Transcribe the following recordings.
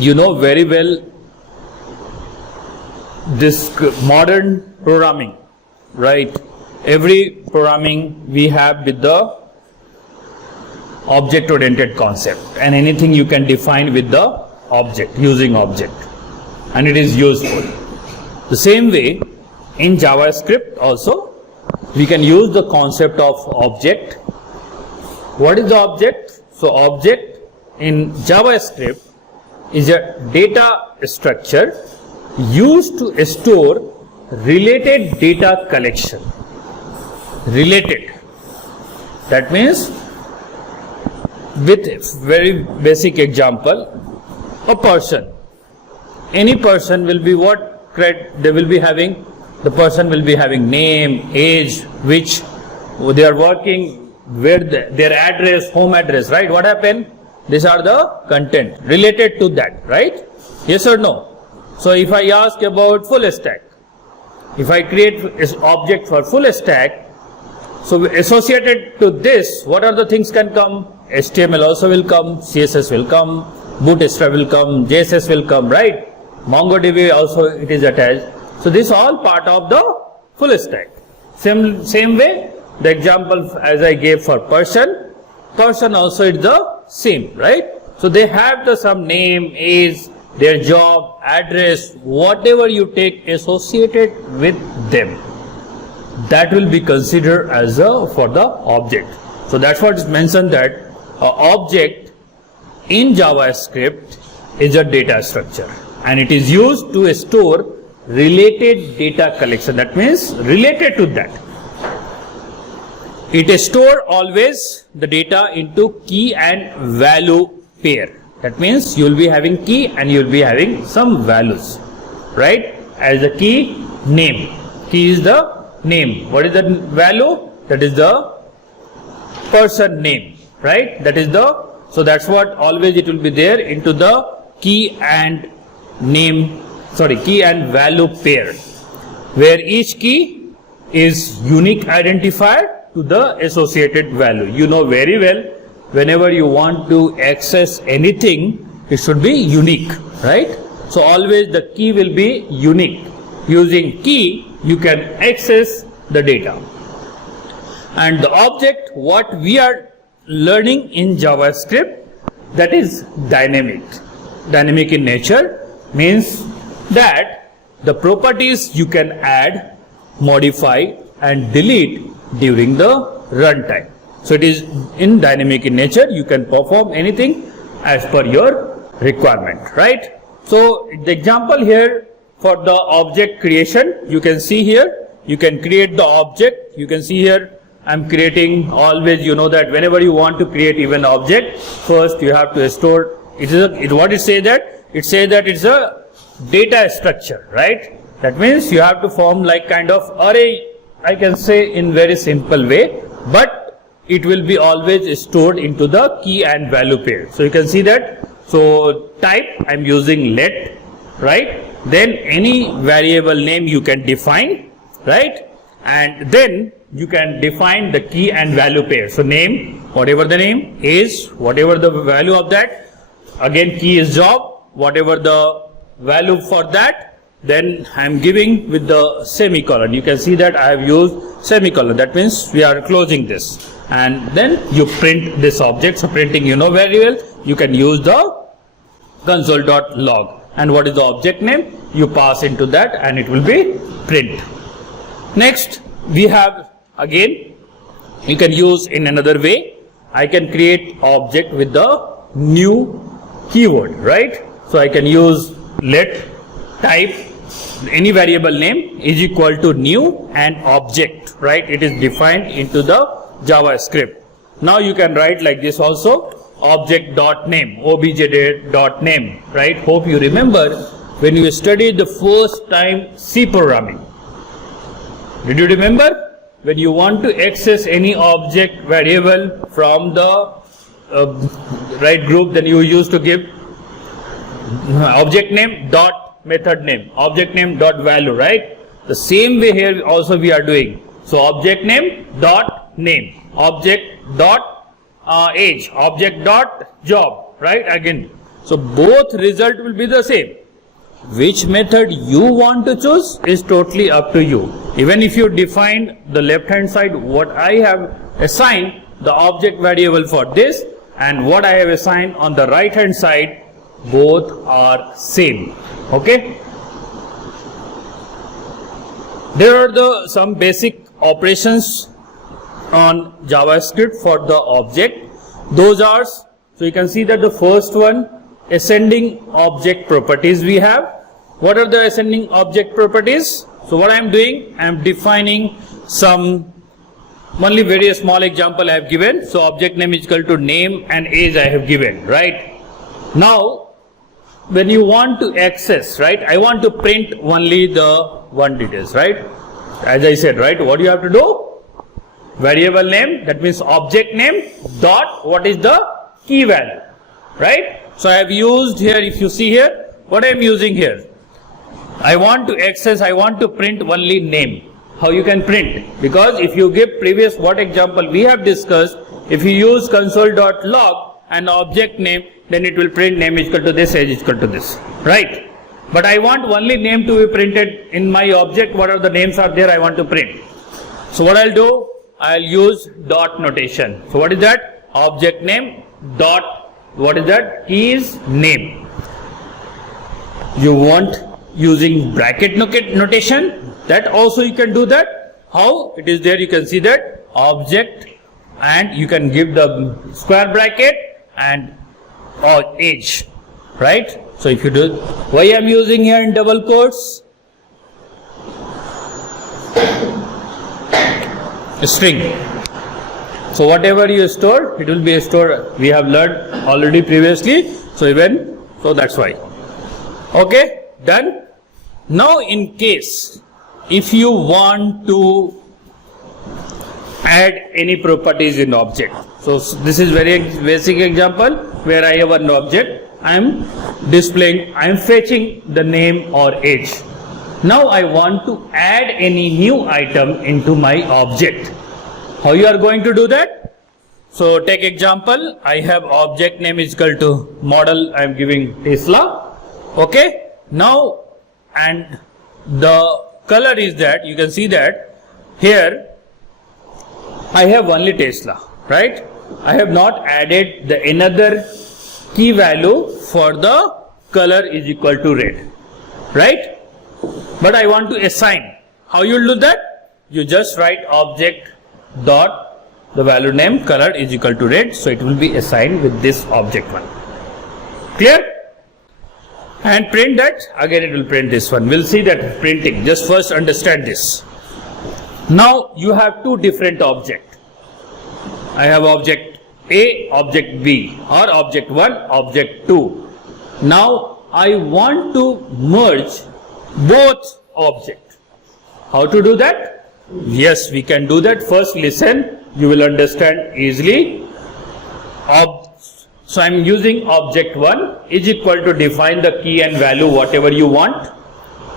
you know very well this modern programming, right? Every programming we have with the object oriented concept, and anything you can define with the object, using object, and it is useful. The same way in JavaScript also we can use the concept of object. What is the object? So object in JavaScript is a data structure used to store related data collection. Related, that means, with very basic example, a person, any person will be what they will be having, the person will be having name, age, which they are working, where their address, home address, right? What happened? These are the content related to that, right? Yes or no? So if I ask about full stack, if I create an object for full stack, so associated to this, what are the things can come? HTML also will come, CSS will come, Bootstrap will come, JSS will come, right? MongoDB also it is attached. So this all part of the full stack. Same way, the example as I gave for person also is the same, right? So they have the some name, age, their job, address, whatever you take associated with them, that will be considered as for the object. So that's what is mentioned, that object in JavaScript is a data structure, and it is used to store related data collection. That means related to that. It store always the data into key and value pair. That means you will be having key and you will be having some values, right? As the key, name. Key is the name. What is the value? That is the person name, right? That is the, so that's what always it will be there into the key and name, key and value pair, where each key is unique identifier to the associated value. You know very well, whenever you want to access anything, it should be unique, right? So always the key will be unique. Using key, you can access the data. And the object, what we are learning in JavaScript, that is dynamic. Dynamic in nature means that the properties you can add, modify and delete during the runtime. So it is in dynamic in nature, you can perform anything as per your requirement, right? So the example here for the object creation, you can see here, you can create the object. You can see here, I'm creating, always you know that whenever you want to create even object, first you have to store, what it say that? It says that it's a data structure, right? That means you have to form like kind of array, I can say in very simple way, but it will be always stored into the key and value pair. So you can see that. So type, I'm using let, right? Then any variable name you can define, right? And then you can define the key and value pair. So name, whatever the name is, whatever the value of that, again key is job, whatever the value for that, then I am giving with the semicolon. You can see that I have used semicolon. That means we are closing this. And then you print this object. So printing, you know very well, you can use the console.log. And what is the object name? You pass into that and it will be print. Next, we have again, you can use in another way. I can create object with the new keyword, right? So I can use let type any variable name is equal to new and object, right? It is defined into the JavaScript. Now you can write like this also, object.name, obj.name, right? Hope you remember when you studied the first time C programming. Did you remember? When you want to access any object variable from the right group, then you used to give object name dot method name, object name dot value, right? The same way here also we are doing. So object name dot name, object dot age, object dot job, right? Again, So both result will be the same. Which method you want to choose is totally up to you. Even if you define the left hand side, what I have assigned the object variable for this and what I have assigned on the right hand side, both are same. Okay. There are some basic operations on JavaScript for the object. Those are, so you can see that the first one, ascending object properties we have. What are the ascending object properties? So what I am doing, I am defining some only very small example I have given. So object name is equal to name and age I have given, right? Now when you want to access, right, I want to print only the one details, right? As I said, right, what you have to do? Variable name, that means object name dot what is the key value, right? So I have used here, if you see here, what I am using here, I want to access, I want to print only name. How you can print? Because if you give previous what example we have discussed, if you use console.log and object name, then it will print name is equal to this, age is equal to this, right? But I want only name to be printed in my object. What are the names are there I want to print? So what I'll do, I'll use dot notation. So what is that? Object name dot, what is that? Keys name. You want using bracket notation, that also you can do that. How? It is there, you can see that object and you can give the square bracket and age, right? So if you do, why I am using here in double quotes? String. So whatever you store, it will be stored. We have learned already previously. So that's why. Okay, done. Now in case if you want to add any properties in object. So this is very basic example where I have an object. I am displaying, I am fetching the name or age. Now I want to add any new item into my object. How you are going to do that? So take example, I have object name is equal to model, I am giving Tesla. Okay. Now and the color is that, you can see that here I have only Tesla, right? I have not added the another key value for the color is equal to red, right? But I want to assign. How you will do that? You just write object dot the value name color is equal to red, so it will be assigned with this object one. Clear? And print that, again it will print this one. We'll see that printing. Just first understand this. Now you have two different objects. I have object A, object B, or object 1, object 2. Now I want to merge both objects. How to do that? Yes, we can do that. First listen, you will understand easily. So I am using object 1 is equal to define the key and value whatever you want.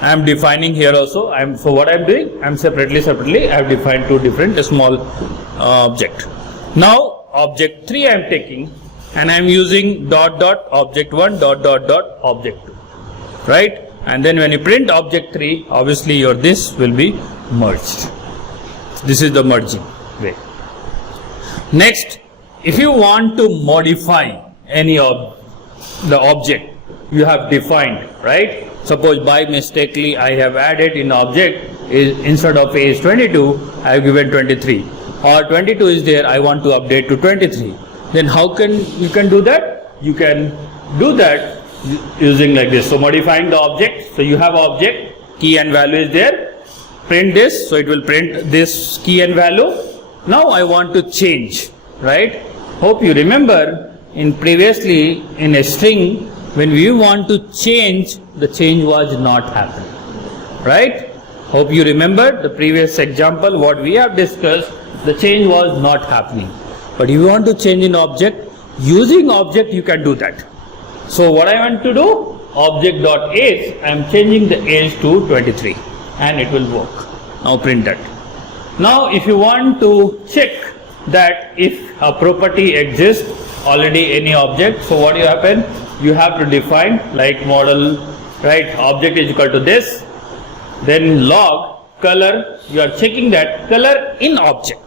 I am defining here also. So what I am doing, I am separately I have defined two different small object. Now object 3 I am taking and I am using dot dot object 1 dot dot dot object 2, right? And then when you print object 3, obviously your this will be merged. This is the merging way. Next, if you want to modify any of the object you have defined, right? Suppose by mistakenly I have added in object is instead of age 22 I have given 23, or 22 is there, I want to update to 23. Then how can you can do that? You can do that using like this. So modifying the object. So you have object, key and value is there. Print this, so it will print this key and value. Now I want to change, right? Hope you remember in previously in a string when we want to change, the change was not happening, right? Hope you remember the previous example what we have discussed, the change was not happening. But if you want to change in object, using object you can do that. So what I want to do, object.age, I am changing the age to 23 and it will work. Now print that. Now if you want to check that if a property exists already any object, so what you happen, you have to define like model, right? Object is equal to this. Then log color, you are checking that color in object.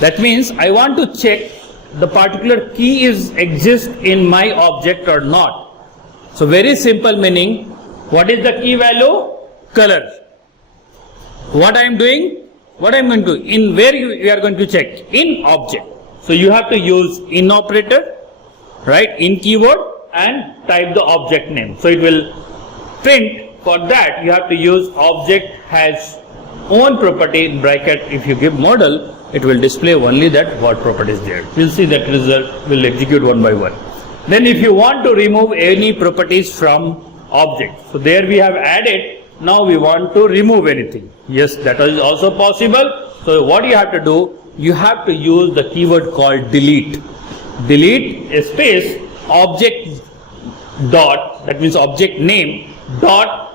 That means I want to check the particular key is exist in my object or not. So very simple meaning, what is the key value? Color. What I am doing? What I am going to do? In where you are going to check? In object. So you have to use in operator, right? In keyword and type the object name. So it will print. For that you have to use object has own property in bracket. If you give model, it will display only that what property is there. We'll see that result will execute one by one. Then if you want to remove any properties from object, so there we have added, now we want to remove anything. Yes, that is also possible. So what you have to do, you have to use the keyword called delete. Delete a space object dot, that means object name dot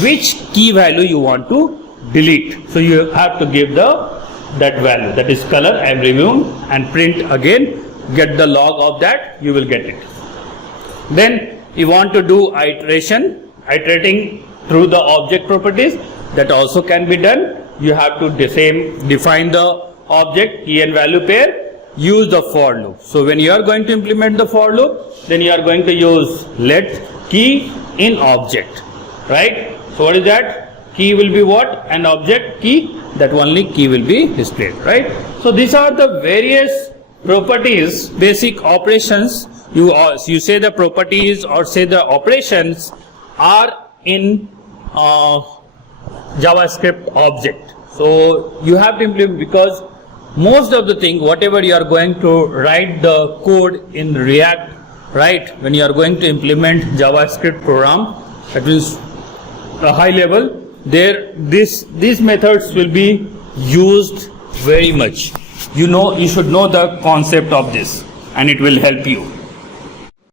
which key value you want to delete. So you have to give that value, that is color. I am removing and print again, get the log of that, you will get it. Then you want to do iterating through the object properties, that also can be done. You have to define the object key and value pair, use the for loop. So when you are going to implement the for loop, then you are going to use let key in object, right? So what is that? Key will be what? An object key, that only key will be displayed, right? So these are the various properties, basic operations. You say the properties or say the operations are in JavaScript object. So you have to implement, because most of the thing, whatever you are going to write the code in React, right? When you are going to implement JavaScript program, that means a high level, there these methods will be used very much. You should know the concept of this, and it will help you.